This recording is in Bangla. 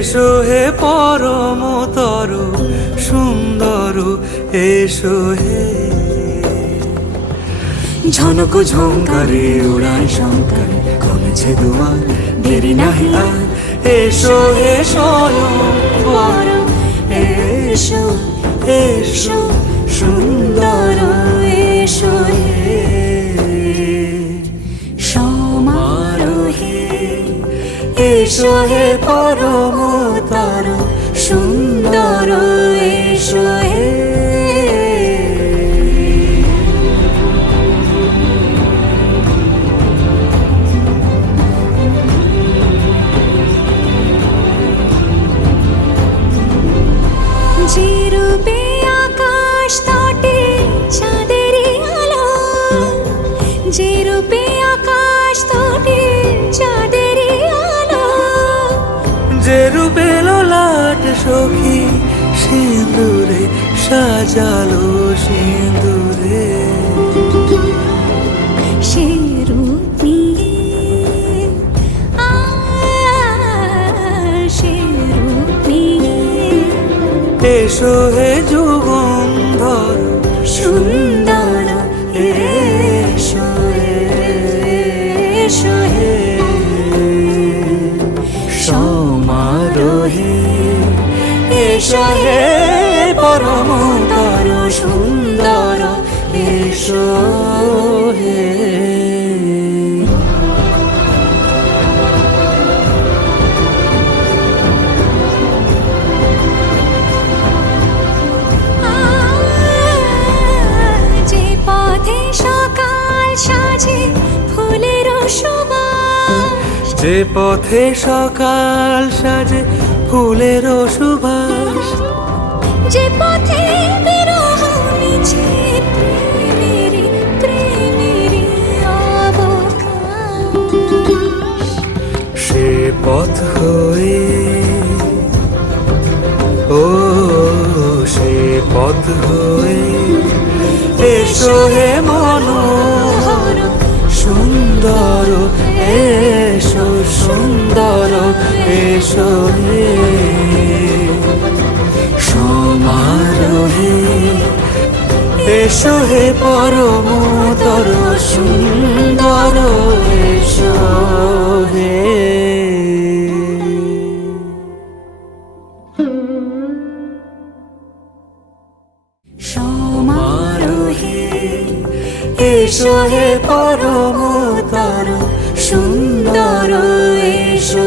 এসো হে পরমতর সুন্দর, এসো হে। ঝনক ঝঙ্কারে উড়ায় শঙ্কারে, কমেছে দুয়ার দেরি নাহি আর। এসো হে স্বয়ং বর, এসো এসো সুন্দর, এসো হে সমারোহে। এসো হে পরমতর সুন্দর, এসো হে। যে রূপে আকাশ তটে চাঁদেরই আলো, যে রূপে আকাশ তটে চাঁদেরই আলো, যে রূপে ললাট সখী সিঁদুরে সাজালো সিঁদুরে। সে রূপ নিয়ে সে রূপ নিয়ে এসো হে যুগন্ধর সুন্দর, এসো এসো হে সমারোহে। এসো হে পরমতর সুন্দর, এসো হে। যে পথে সকাল সাজে ফুলের সুবাস, যে পথে সকাল সাজে ফুলের সুবাস, যে পথে বিরহ মিছে প্রেমেরই প্রেমেরই অবকাশ, সে পথ হয়ে ও সে পথ হয়ে এসো হে মনোহর সুন্দর, এসো সুন্দর, এসো হে সমারোহে। এসো হে পরমতর সুন্দর, এসো হে সমারোহে। এসো হে পরমতর সুন্দর, এসো